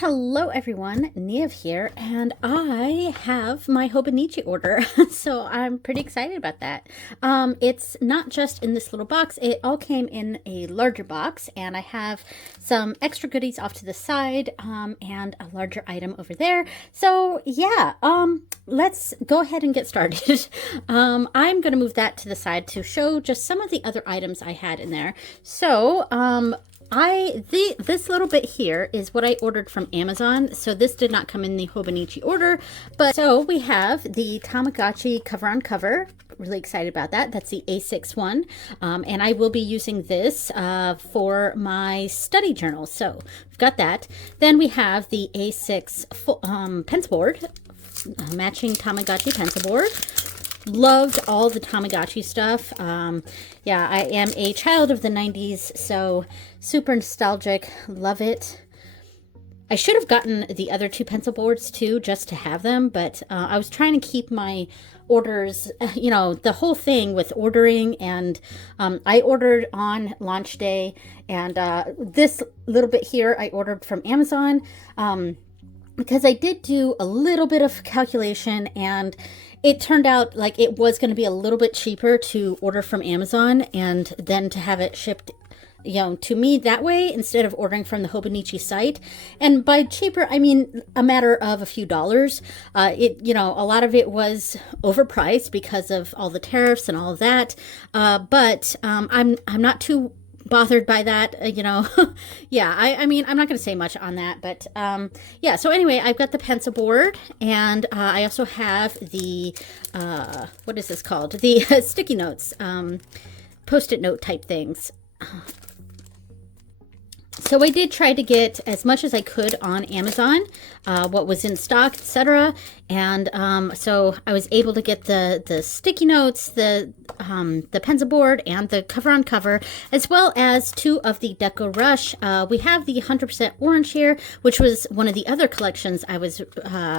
Hello everyone, Niev here, and I have my Hobonichi order, so I'm pretty excited about that. It's not just in this little box, it all came in a larger box, and I have some extra goodies off to the side, and a larger item over there. So yeah, let's go ahead and get started. I'm gonna move that to the side to show just some of the other items I had in there. So, this little bit here is what I ordered from Amazon. So this did not come in the Hobonichi order, but so we have the Tamagotchi cover on cover. Really excited about that. That's the A6 one. And I will be using this for my study journal. So we've got that. Then we have the A6 pencil board, matching Tamagotchi pencil board. Loved all the Tamagotchi stuff. Yeah, I am a child of the 90s, so super nostalgic. Love it. I should have gotten the other two pencil boards too, just to have them, but I was trying to keep my orders, you know, the whole thing with ordering, and I ordered on launch day, and this little bit here I ordered from Amazon because I did do a little bit of calculation, and it turned out like it was going to be a little bit cheaper to order from Amazon and then to have it shipped, you know, to me that way instead of ordering from the Hobonichi site. And by cheaper, I mean a matter of a few dollars. You know, a lot of it was overpriced because of all the tariffs and all of that. But I'm not too bothered by that, you know. Yeah, I mean, I'm not going to say much on that, but yeah, so anyway, I've got the pencil board, and I also have the what is this called, the sticky notes, post-it note type things. So I did try to get as much as I could on Amazon, what was in stock, etc. And so I was able to get the sticky notes, the pencil board, and the cover on cover, as well as two of the Deco Rush. We have the 100% orange here, which was one of the other collections I was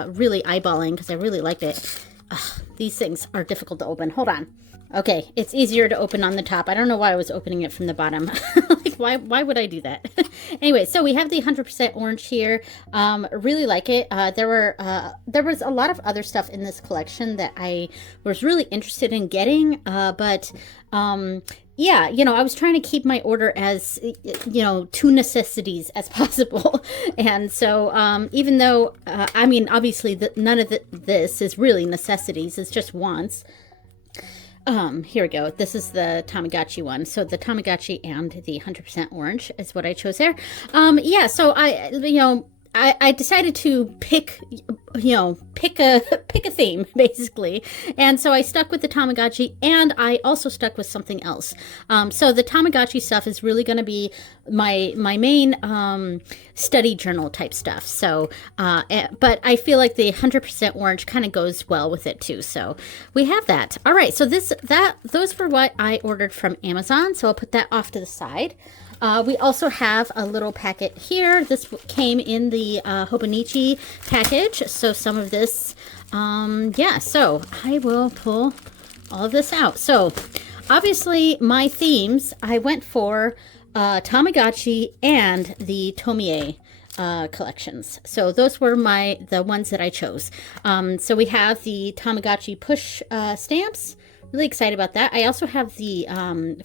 really eyeballing because I really liked it. Ugh, these things are difficult to open. Hold on. Okay, it's easier to open on the top. I don't know why I was opening it from the bottom. Like, why would I do that? Anyway, so we have the 100% orange here. Really like it. There was a lot of other stuff in this collection that I was really interested in getting, but yeah, you know, I was trying to keep my order as, you know, two necessities as possible. And so even though, I mean, obviously none of this is really necessities, it's just wants. Here we go. This is the Tamagotchi one. So the Tamagotchi and the 100% orange is what I chose there. Yeah, so I decided to pick a theme, basically. And so I stuck with the Tamagotchi, and I also stuck with something else. So the Tamagotchi stuff is really going to be my main study journal type stuff. So, but I feel like the 100% orange kind of goes well with it too. So we have that. All right. So those were what I ordered from Amazon. So I'll put that off to the side. We also have a little packet here. This came in the Hobonichi package. So some of this, yeah, so I will pull all of this out. So obviously my themes, I went for Tamagotchi and the Tomie collections. So those were the ones that I chose. So we have the Tamagotchi push stamps. Really excited about that. I also have the,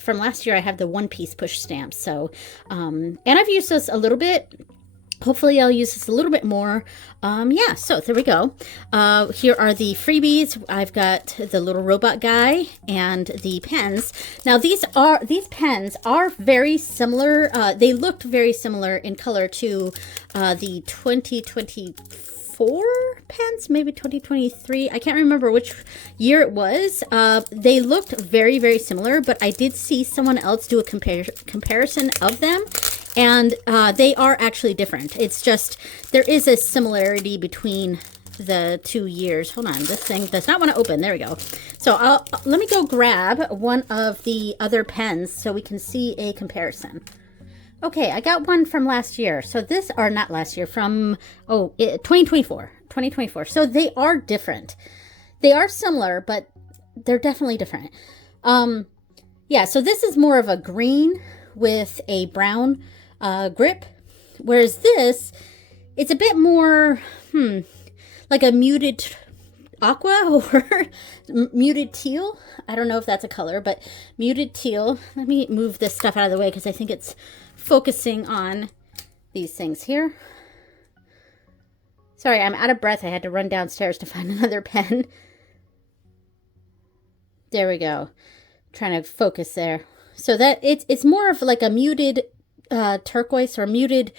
from last year, I have the one-piece push stamps. So, and I've used this a little bit. Hopefully I'll use this a little bit more. Yeah, so there we go. Here are the freebies. I've got the little robot guy and the pens. Now these pens are very similar. They looked very similar in color to the 2024 pens, maybe 2023. I can't remember which year it was. They looked very, very similar, but I did see someone else do a comparison of them, and they are actually different. It's just, there is a similarity between the 2 years. Hold on, this thing does not want to open. There we go. So let me go grab one of the other pens so we can see a comparison. Okay, I got one from last year. So this, or not last year, from 2024. So they are different. They are similar, but they're definitely different. Yeah, so this is more of a green with a brown grip, whereas this it's a bit more, like a muted aqua or muted teal. I don't know if that's a color, but muted teal. Let me move this stuff out of the way because I think it's focusing on these things here. Sorry, I'm out of breath. I had to run downstairs to find another pen. There we go. Trying to focus there. So that it's more of like a muted turquoise or muted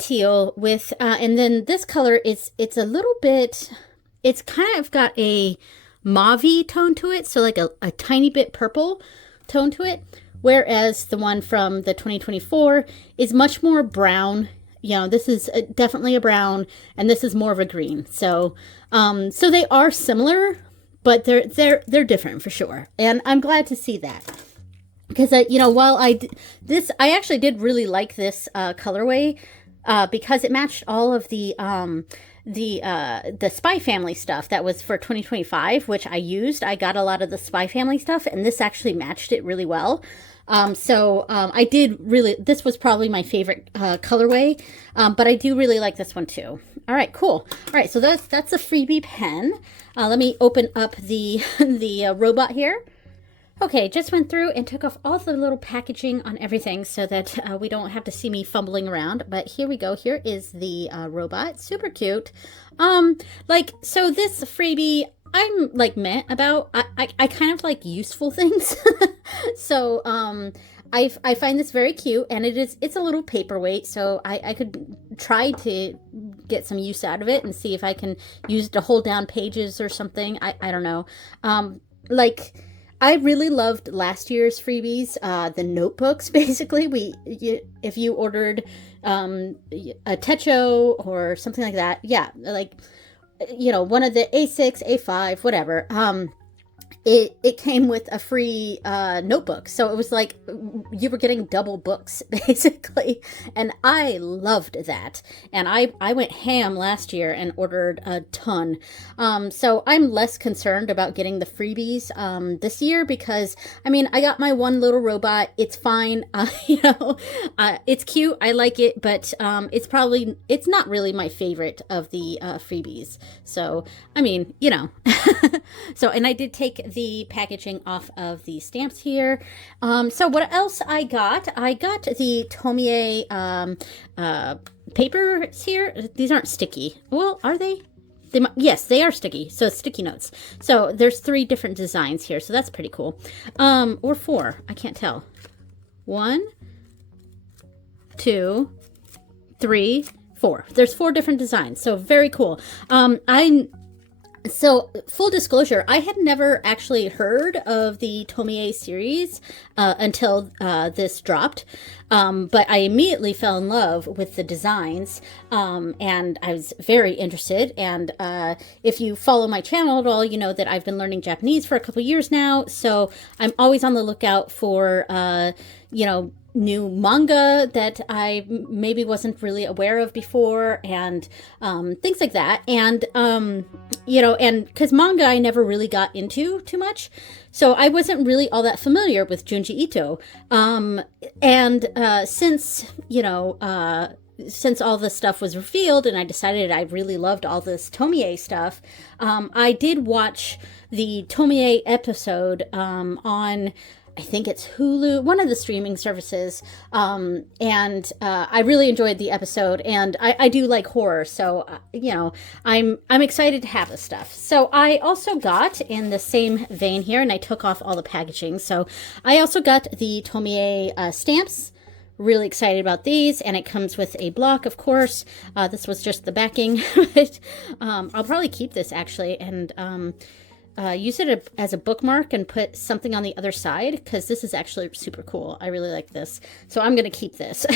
teal with and then this color it's a little bit, it's kind of got a mauve-y tone to it, so like a tiny bit purple tone to it, whereas the one from the 2024 is much more brown. You know, this is definitely a brown and this is more of a green. So so they are similar, but they're different for sure. And I'm glad to see that. Because, you know, while I actually did really like this colorway because it matched all of the Spy Family stuff that was for 2025, which I used. I got a lot of the Spy Family stuff, and this actually matched it really well. I did really, this was probably my favorite colorway, but I do really like this one too. All right, cool. All right, so that's a freebie pen. Let me open up the robot here. Okay, just went through and took off all the little packaging on everything so that we don't have to see me fumbling around. But here we go. Here is the robot. Super cute. So this freebie, I'm like meh about. I kind of like useful things. So I find this very cute, and it's a little paperweight, so I could try to get some use out of it and see if I can use it to hold down pages or something. I don't know. I really loved last year's freebies, the notebooks. Basically, if you ordered a Techo or something like that, yeah, like, you know, one of the A6, A5, whatever, it came with a free notebook. So it was like you were getting double books, basically. And I loved that. And I went ham last year and ordered a ton. So I'm less concerned about getting the freebies this year because, I mean, I got my one little robot. It's fine. You know, it's cute. I like it. But it's not really my favorite of the freebies. So, I mean, you know. So, and I did take the packaging off of the stamps here. So what else I got? I got the Tomie papers here. These aren't sticky. Well, are they? Yes, they are sticky. So sticky notes. So there's 3 different designs here. So that's pretty cool. Or 4. I can't tell. 1, 2, 3, 4. There's 4 different designs. So very cool. So, full disclosure, I had never actually heard of the Tomie series until this dropped, but I immediately fell in love with the designs, and I was very interested, and if you follow my channel at all, you know that I've been learning Japanese for a couple years now, so I'm always on the lookout for, you know, new manga that I maybe wasn't really aware of before, and things like that. And you know, and because manga I never really got into too much, so I wasn't really all that familiar with Junji Ito. Since, you know, since all this stuff was revealed and I decided I really loved all this Tomie stuff, I did watch the Tomie episode on, I think it's Hulu, one of the streaming services, and I really enjoyed the episode, and I do like horror, so you know, I'm excited to have this stuff. So I also got, in the same vein here, and I took off all the packaging, so I also got the Tomie stamps. Really excited about these, and it comes with a block, of course. This was just the backing, but I'll probably keep this actually, and use it as a bookmark and put something on the other side, because this is actually super cool. I really like this. So I'm going to keep this.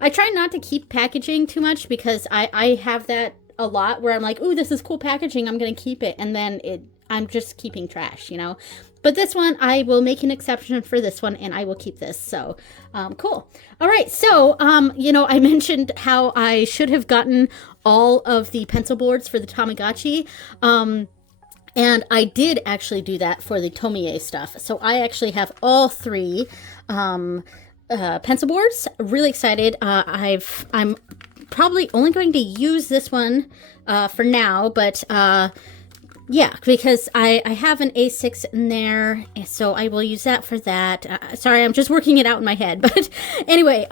I try not to keep packaging too much because I have that a lot where I'm like, ooh, this is cool packaging, I'm going to keep it. And then I'm just keeping trash, you know. But this one, I will make an exception for this one, and I will keep this. So, cool. All right. So, you know, I mentioned how I should have gotten all of the pencil boards for the Tamagotchi. And I did actually do that for the Tomie stuff. So I actually have all 3 pencil boards. Really excited. I'm probably only going to use this one for now, but yeah, because I have an A6 in there, so I will use that for that. Sorry, I'm just working it out in my head, but anyway,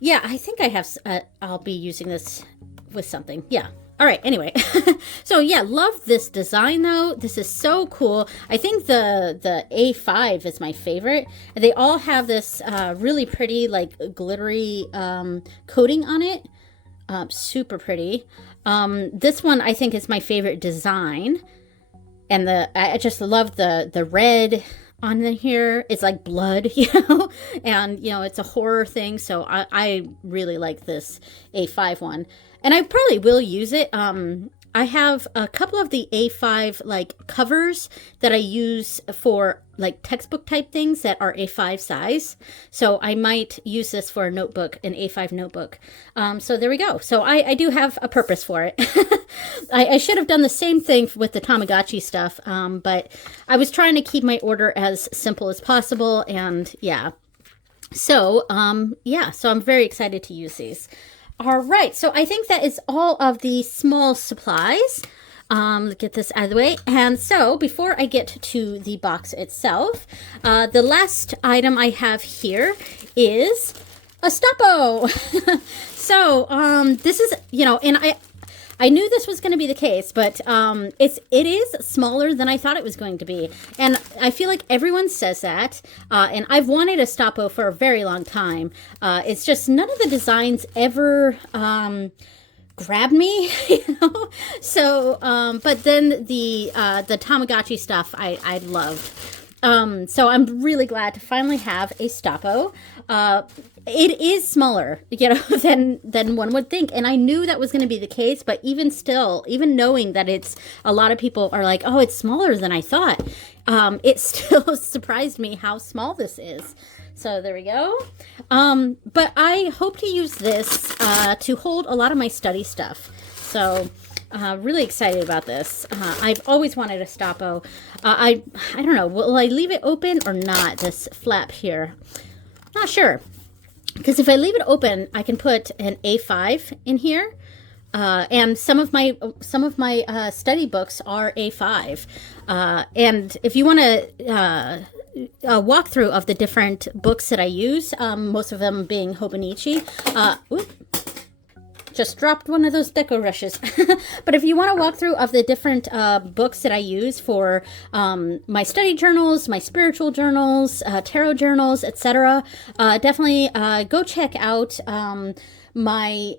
yeah, I think I have, I'll be using this with something, yeah. All right, anyway, so yeah, love this design though. This is so cool. I think the A5 is my favorite. They all have this really pretty, like, glittery coating on it. Super pretty. This one I think is my favorite design. And I just love the red on here. It's like blood, you know, and you know, it's a horror thing. So I really like this A5 one. And I probably will use it. I have a couple of the A5 like covers that I use for like textbook type things that are A5 size. So I might use this for a notebook, an A5 notebook. So there we go. So I do have a purpose for it. I should have done the same thing with the Tamagotchi stuff, but I was trying to keep my order as simple as possible. And yeah. So yeah, so I'm very excited to use these. All right, so I think that is all of the small supplies. Let's get this out of the way. And so before I get to the box itself, the last item I have here is a Stoppo. So this is, you know, and I knew this was going to be the case, but it is smaller than I thought it was going to be. And I feel like everyone says that. And I've wanted a Stoppo for a very long time. It's just none of the designs ever grabbed me, you know? So, but then the Tamagotchi stuff I love. So I'm really glad to finally have a Stoppo. It is smaller, you know, than one would think. And I knew that was going to be the case, but even still, even knowing that it's, a lot of people are like, oh, it's smaller than I thought. It still surprised me how small this is. So there we go. But I hope to use this to hold a lot of my study stuff. So really excited about this. I've always wanted a Stoppo. I don't know, will I leave it open or not, this flap here? Not sure. Because if I leave it open, I can put an A5 in here. And some of my study books are A5. And if you want a walkthrough of the different books that I use, most of them being Hobonichi. Just dropped one of those deco rushes. But if you want to walk through of the different books that I use for my study journals, my spiritual journals, tarot journals, etc., definitely go check out my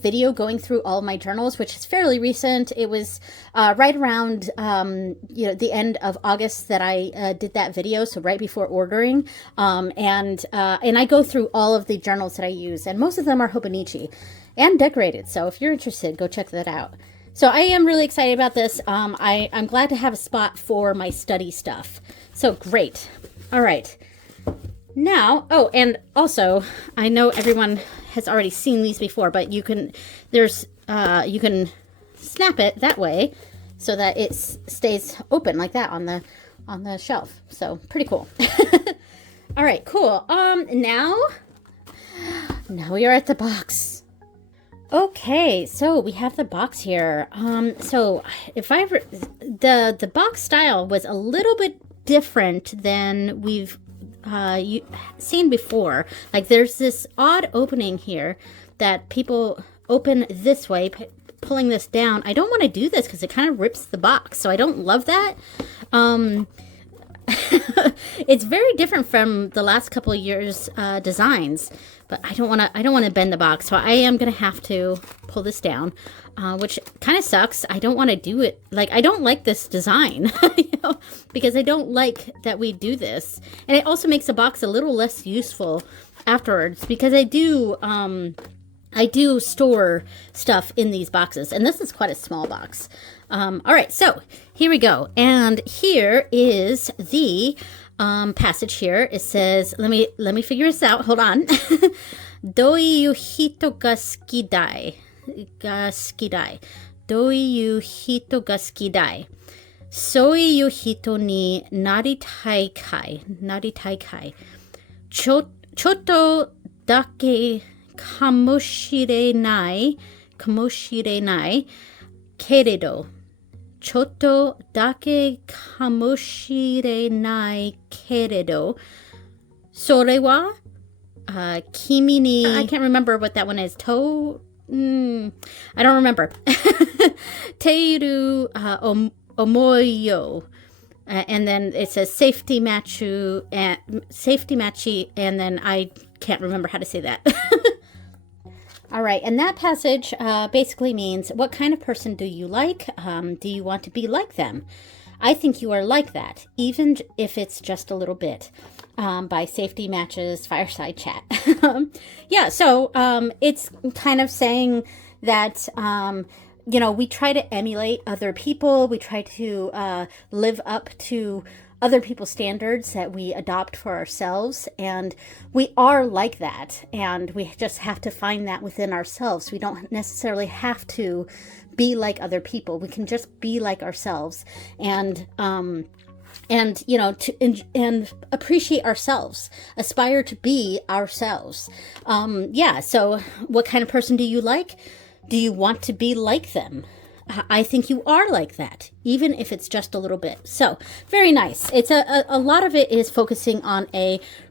video going through all of my journals, which is fairly recent. It was right around you know, the end of August that I did that video, so right before ordering. And I go through all of the journals that I use, and most of them are Hobonichi and decorated. So if you're interested, go check that out. So I am really excited about this. I'm glad to have a spot for my study stuff. So great. All right. Now, oh, and also, I know everyone has already seen these before, but you can, you can snap it that way so that it stays open like that on the shelf. So pretty cool. All right, cool. Now we are at the box. Okay, so we have the box here. So if the box style was a little bit different than we've seen before. Like there's this odd opening here that people open this way, pulling this down. I don't want to do this because it kind of rips the box, so I don't love that. It's very different from the last couple of years designs, but I don't want to bend the box, so I am gonna have to pull this down, which kind of sucks. I don't want to do it. Like, I don't like this design, you know, because I don't like that we do this, and it also makes the box a little less useful afterwards, because I do store stuff in these boxes, and this is quite a small box. All right, so here we go, and here is the passage here. It says, let me figure this out. Hold on. Doiu hito ga suki dai. Doiu hito ga suki dai. Soiu hito ni naritai kai. Chotto dake kamoshirenai, keredo. Chotto dake kamoshirenai keredo. Sore wa kimi ni... I can't remember what that one is. I don't remember. Teiru omoyo. And then it says safety machi, and then I can't remember how to say that. All right, and that passage basically means, what kind of person do you like? Do you want to be like them? I think you are like that, even if it's just a little bit. By Safety Match's Fireside Chat. Yeah, so it's kind of saying that... we try to emulate other people. We try to live up to other people's standards that we adopt for ourselves. And we are like that. And we just have to find that within ourselves. We don't necessarily have to be like other people. We can just be like ourselves and appreciate ourselves, aspire to be ourselves. So what kind of person do you like? Do you want to be like them? I think you are like that, even if it's just a little bit. So, very nice. It's a lot of it is focusing on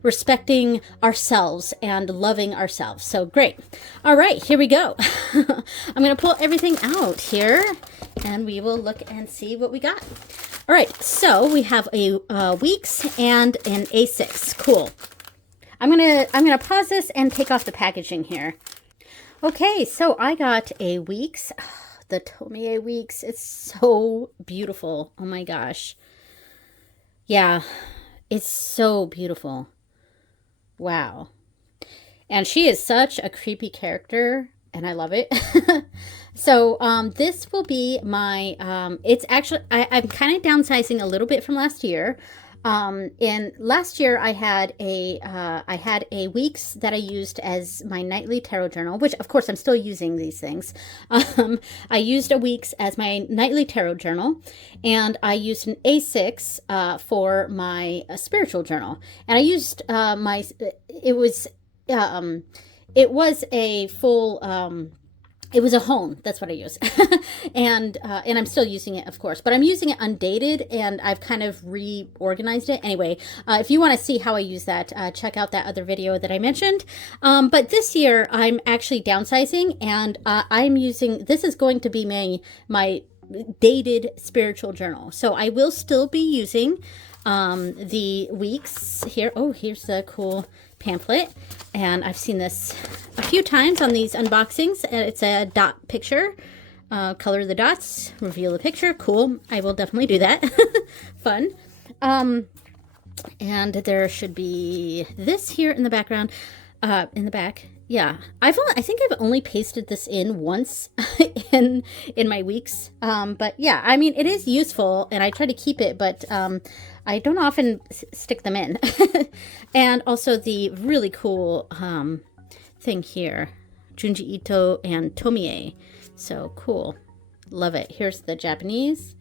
respecting ourselves and loving ourselves. So, great. All right, here we go. I'm going to pull everything out here, and we will look and see what we got. All right, so we have a weeks and an A6. Cool. I'm gonna pause this and take off the packaging here. Okay, so I got a weeks. The Tomie weeks. It's so beautiful. Oh my gosh. Yeah, it's so beautiful. Wow. And she is such a creepy character, and I love it. So this will be my, it's actually, I'm kind of downsizing a little bit from last year. And last year I had a weeks that I used as my nightly tarot journal, which of course I'm still using these things. I used a weeks as my nightly tarot journal, and I used an A6 for my spiritual journal. And I used it was a full it was a hone. That's what I use. and I'm still using it, of course. But I'm using it undated, and I've kind of reorganized it. Anyway, if you want to see how I use that, check out that other video that I mentioned. But this year, I'm actually downsizing, and I'm using... This is going to be my dated spiritual journal. So I will still be using the weeks here. Oh, here's the cool pamphlet, and I've seen this a few times on these unboxings. It's a dot picture. Color the dots, reveal the picture. Cool. I will definitely do that. Fun. And there should be this here in the background, in the back. Yeah, I think I've only pasted this in once in my weeks. But yeah, I mean, it is useful, and I try to keep it, but I don't often stick them in. And also the really cool thing here, Junji Ito and Tomie. So cool. Love it. Here's the Japanese.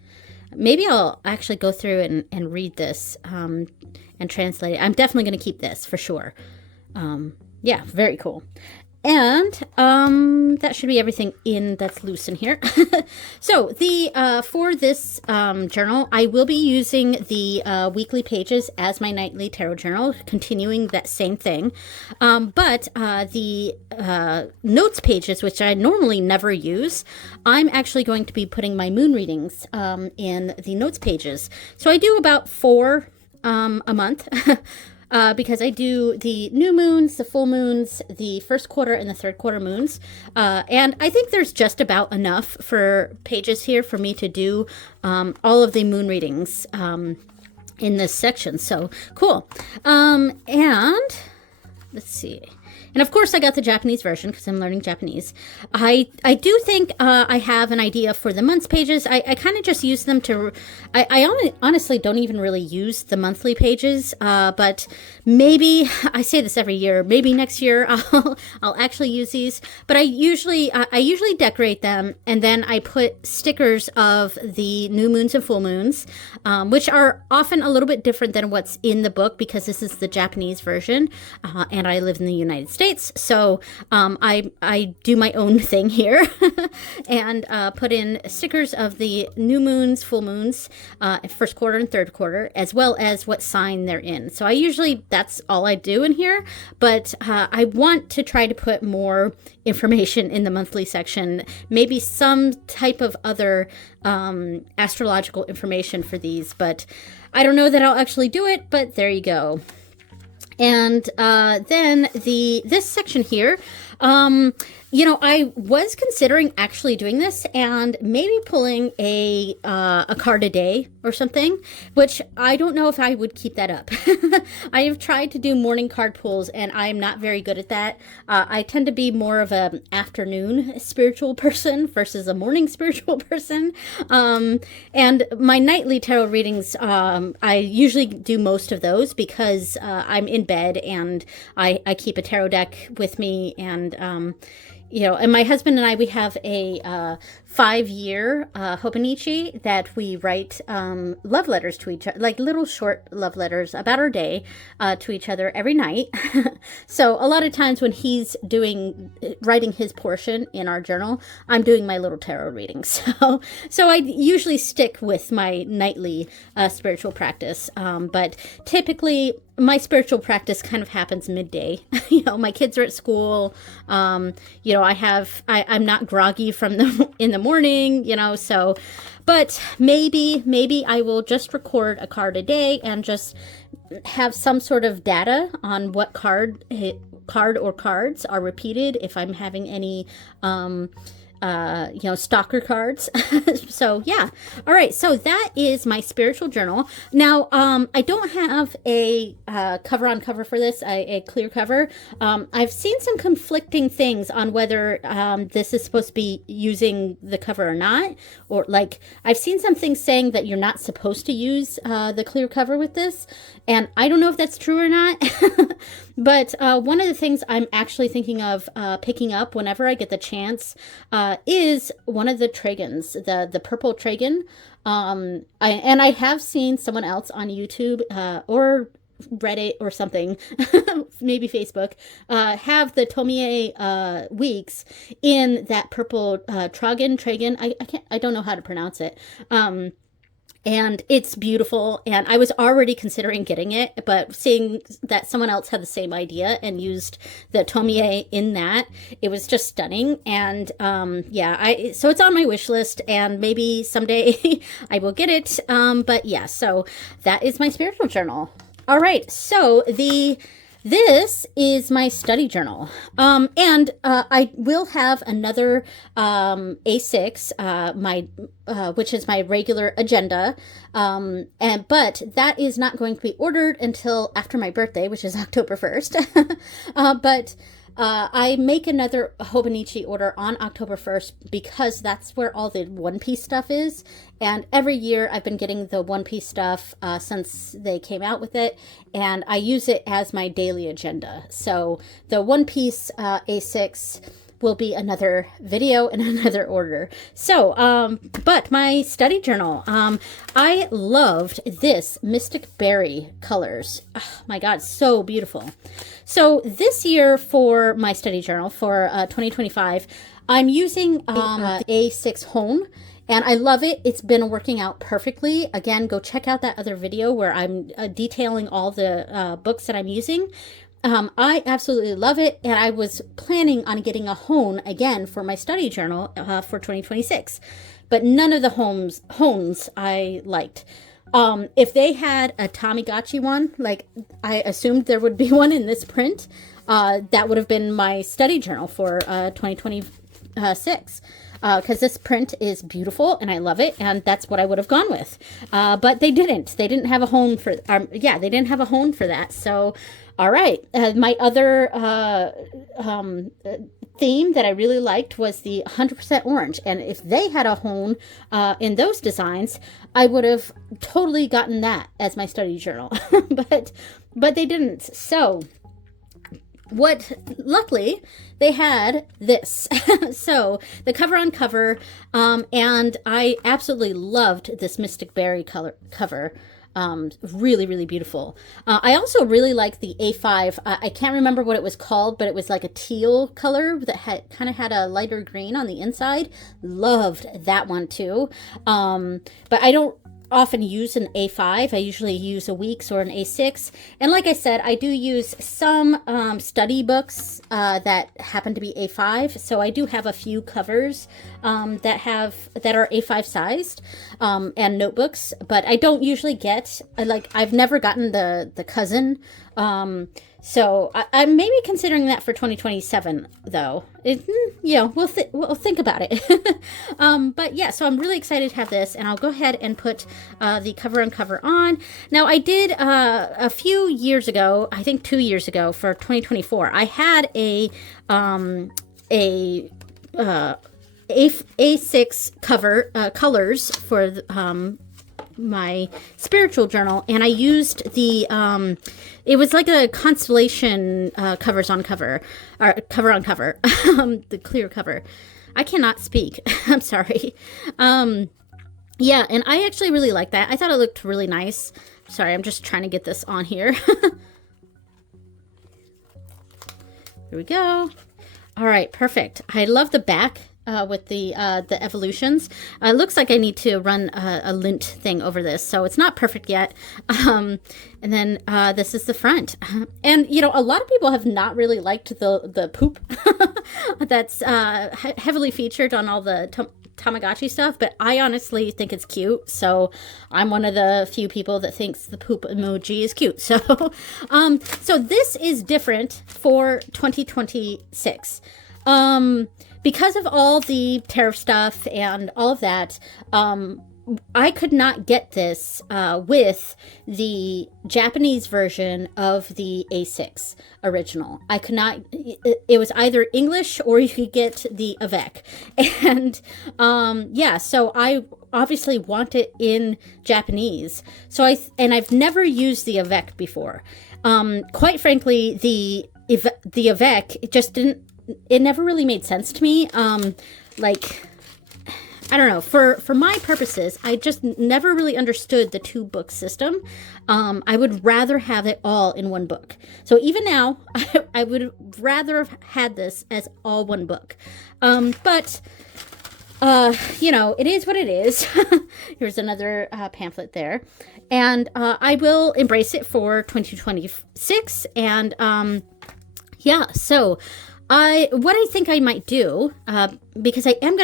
Maybe I'll actually go through and read this and translate it. I'm definitely going to keep this for sure. Yeah, very cool. And that should be everything that's loose in here. So the for this journal, I will be using the weekly pages as my nightly tarot journal, continuing that same thing. But the notes pages, which I normally never use, I'm actually going to be putting my moon readings in the notes pages. So I do about 4 a month. Because I do the new moons, the full moons, the first quarter, and the third quarter moons. And I think there's just about enough for pages here for me to do all of the moon readings in this section. So cool. And let's see. And of course, I got the Japanese version because I'm learning Japanese. I do think I have an idea for the months pages. I kind of just use them to... I honestly don't even really use the monthly pages, but maybe... I say this every year. Maybe next year I'll actually use these. But I usually decorate them, and then I put stickers of the new moons and full moons, which are often a little bit different than what's in the book because this is the Japanese version, and I live in the United States. States. So I do my own thing here and put in stickers of the new moons, full moons, first quarter and third quarter, as well as what sign they're in. So that's all I do in here, but I want to try to put more information in the monthly section, maybe some type of other astrological information for these, but I don't know that I'll actually do it, but there you go. And then this section here, I was considering actually doing this and maybe pulling a card a day or something, which I don't know if I would keep that up. I have tried to do morning card pulls and I'm not very good at that. I tend to be more of an afternoon spiritual person versus a morning spiritual person. And my nightly tarot readings, I usually do most of those because I'm in bed and I keep a tarot deck with me, and and my husband and I, we have a 5-year Hobonichi that we write love letters to each other, like little short love letters about our day to each other every night. So a lot of times when he's writing his portion in our journal, I'm doing my little tarot reading. So I usually stick with my nightly spiritual practice. But typically my spiritual practice kind of happens midday. My kids are at school. I'm not groggy in the morning, so, but maybe I will just record a card a day and just have some sort of data on what card or cards are repeated if I'm having any, stalker cards. So yeah. All right. So that is my spiritual journal. Now, I don't have a cover on cover for this, a clear cover. I've seen some conflicting things on whether this is supposed to be using the cover or not, or like I've seen some things saying that you're not supposed to use the clear cover with this, and I don't know if that's true or not. But one of the things I'm actually thinking of picking up whenever I get the chance is one of the Tragons, the purple Tragon. I have seen someone else on YouTube or Reddit or something, maybe Facebook, have the Tomie weeks in that purple Tragon. I don't know how to pronounce it. And it's beautiful, and I was already considering getting it, but seeing that someone else had the same idea and used the Tomie in that, it was just stunning. And so it's on my wish list, and maybe someday I will get it. But yeah, so that is my spiritual journal. All right, so this is my study journal, and I will have another A6, which is my regular agenda, but that is not going to be ordered until after my birthday, which is October 1st. But I make another Hobonichi order on October 1st because that's where all the One Piece stuff is. And every year I've been getting the One Piece stuff since they came out with it, and I use it as my daily agenda. So the One Piece A6 will be another video and another order. So, but my study journal, I loved this Mystic Berry colors. Oh my God, so beautiful. So this year for my study journal for 2025, I'm using A6 Hone. And I love it. It's been working out perfectly. Again, go check out that other video where I'm detailing all the books that I'm using. I absolutely love it. And I was planning on getting a Hone again for my study journal for 2026. But none of the Hones I liked. If they had a Tamagotchi one, like I assumed there would be one in this print, that would have been my study journal for 2026. Because this print is beautiful and I love it, and that's what I would have gone with. But they didn't. They didn't have a Hone for. They didn't have a Hone for that. So, all right. My other theme that I really liked was the 100% orange, and if they had a Hone in those designs, I would have totally gotten that as my study journal. but they didn't. So. Luckily, they had this. So, the cover on cover, and I absolutely loved this Mystic Berry cover. Really, really beautiful. I also really like the A5. I can't remember what it was called, but it was like a teal color that had kind of had a lighter green on the inside. Loved that one too. But I don't often use an A5. I usually use a Weeks or an A6. And like I said, I do use some study books that happen to be A5. So I do have a few covers that are A5 sized and notebooks, but I don't usually get I've never gotten the cousin. So I'm maybe considering that for 2027, though. We'll think about it. But yeah, so I'm really excited to have this, and I'll go ahead and put the cover on cover on. Now, I did a few years ago, I think 2 years ago, for 2024. I had a A6 cover colors for my spiritual journal, and I used the it was like a constellation covers on cover, or cover on cover, the clear cover. I cannot speak. I'm sorry. Yeah, and I actually really like that. I thought it looked really nice. Sorry, I'm just trying to get this on here. Here we go. All right, perfect. I love the back. With the evolutions. It looks like I need to run a lint thing over this, so it's not perfect yet. And then this is the front. And, a lot of people have not really liked the poop that's heavily featured on all the Tamagotchi stuff, but I honestly think it's cute, so I'm one of the few people that thinks the poop emoji is cute. So, so this is different for 2026. Because of all the tariff stuff and all of that, I could not get this with the Japanese version of the A6 original. I could not, it was either English or you could get the Avec. And yeah, so I obviously want it in Japanese. So I've never used the Avec before. Quite frankly, the Avec, it never really made sense to me. I don't know, for my purposes, I just never really understood the 2-book system. I would rather have it all in one book. So even now, I would rather have had this as all one book. But it is what it is. Here's another pamphlet there. And I will embrace it for 2026. And yeah, so what I think I might do, because I am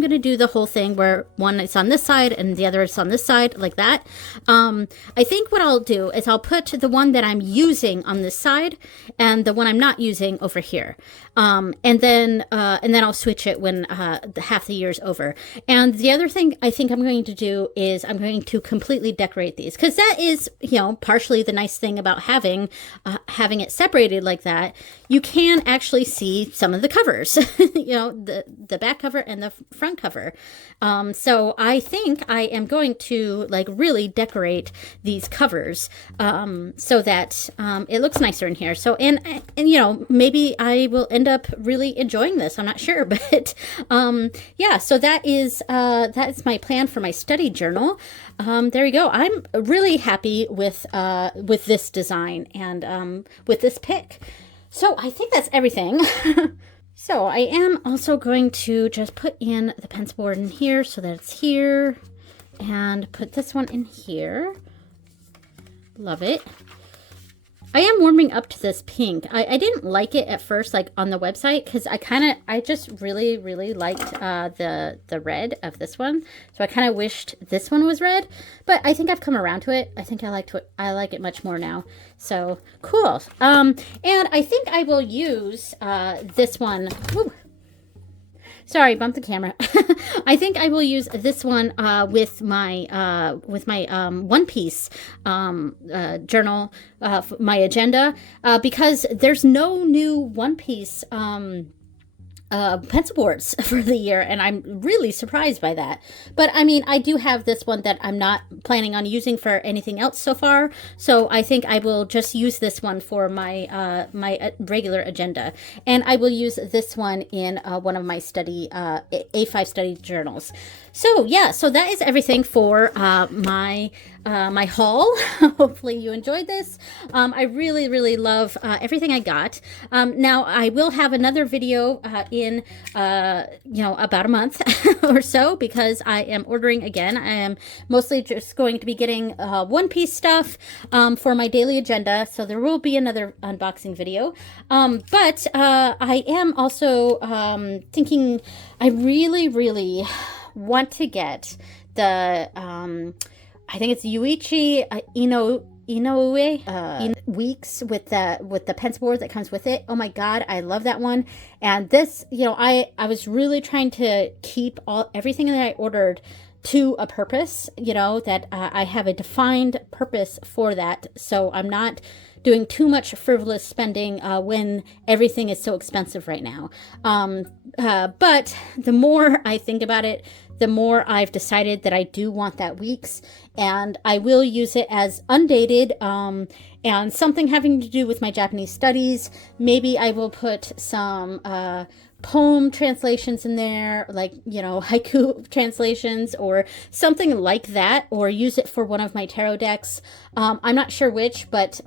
gonna do the whole thing where one is on this side and the other is on this side, like that. I think what I'll do is I'll put the one that I'm using on this side and the one I'm not using over here, and then I'll switch it when half the year is over. And the other thing I think I'm going to do is I'm going to completely decorate these, because that is partially the nice thing about having it separated like that. You can actually see some of the covers, the back cover and the front cover. So I think I am going to really decorate these covers so that it looks nicer in here. So and maybe I will end up really enjoying this. I'm not sure, but yeah. So that is my plan for my study journal. There you go. I'm really happy with this design and with this pick. So I think that's everything. So I am also going to just put in the pencil board in here so that it's here, and put this one in here. Love it. I am warming up to this pink. I didn't like it at first, on the website, because I just really, really liked the red of this one. So I kind of wished this one was red, but I think I've come around to it. I think I like it much more now. So cool. And I think I will use this one. Woo. Sorry, bumped the camera. I think I will use this one with my One Piece journal, my agenda, because there's no new One Piece pencil boards for the year, and I'm really surprised by that. But I mean, I do have this one that I'm not planning on using for anything else so far, so I think I will just use this one for my my regular agenda, and I will use this one in one of my study A5 study journals. So yeah, so that is everything for my my haul. Hopefully you enjoyed this. I really, really love everything I got. Now I will have another video in, about a month or so, because I am ordering again. I am mostly just going to be getting One Piece stuff for my daily agenda. So there will be another unboxing video. But I am also thinking I really, really want to get the I think it's Yuichi Inoue weeks with the pencil board that comes with it. Oh my god, I love that one. And this, I was really trying to keep everything that I ordered to a purpose, that I have a defined purpose for that, so I'm not doing too much frivolous spending when everything is so expensive right now. But the more I think about it, the more I've decided that I do want that weeks, and I will use it as undated, and something having to do with my Japanese studies. Maybe I will put some poem translations in there, like, haiku translations or something like that, or use it for one of my tarot decks. I'm not sure which, but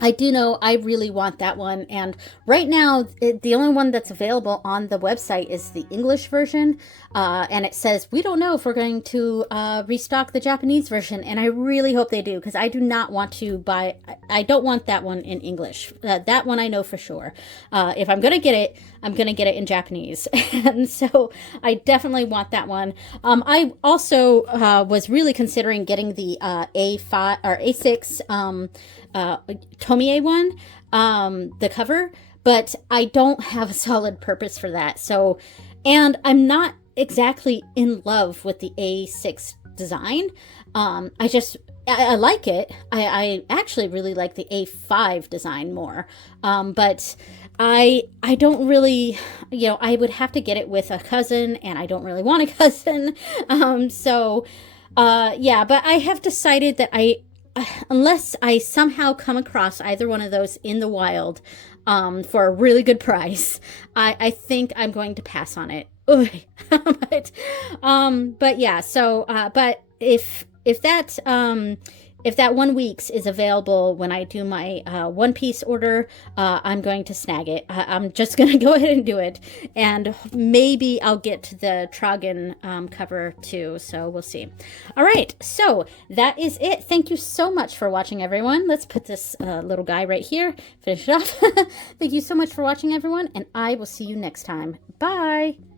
I do know I really want that one. And right now, the only one that's available on the website is the English version. And it says, we don't know if we're going to restock the Japanese version. And I really hope they do, because I do not want to buy, I don't want that one in English. That one I know for sure. If I'm going to get it, I'm going to get it in Japanese. And so I definitely want that one. I also was really considering getting the A5 or A6 Tomie one, the cover, but I don't have a solid purpose for that. So, and I'm not exactly in love with the A6 design. I like it. I actually really like the A5 design more. But I don't really, I would have to get it with a cousin, and I don't really want a cousin. Yeah, but I have decided that unless I somehow come across either one of those in the wild for a really good price, I think I'm going to pass on it. But yeah, so but if that 1 week's is available when I do my One Piece order, I'm going to snag it. I'm just going to go ahead and do it. And maybe I'll get the Tragen cover too, so we'll see. All right, so that is it. Thank you so much for watching, everyone. Let's put this little guy right here, finish it off. Thank you so much for watching, everyone, and I will see you next time. Bye!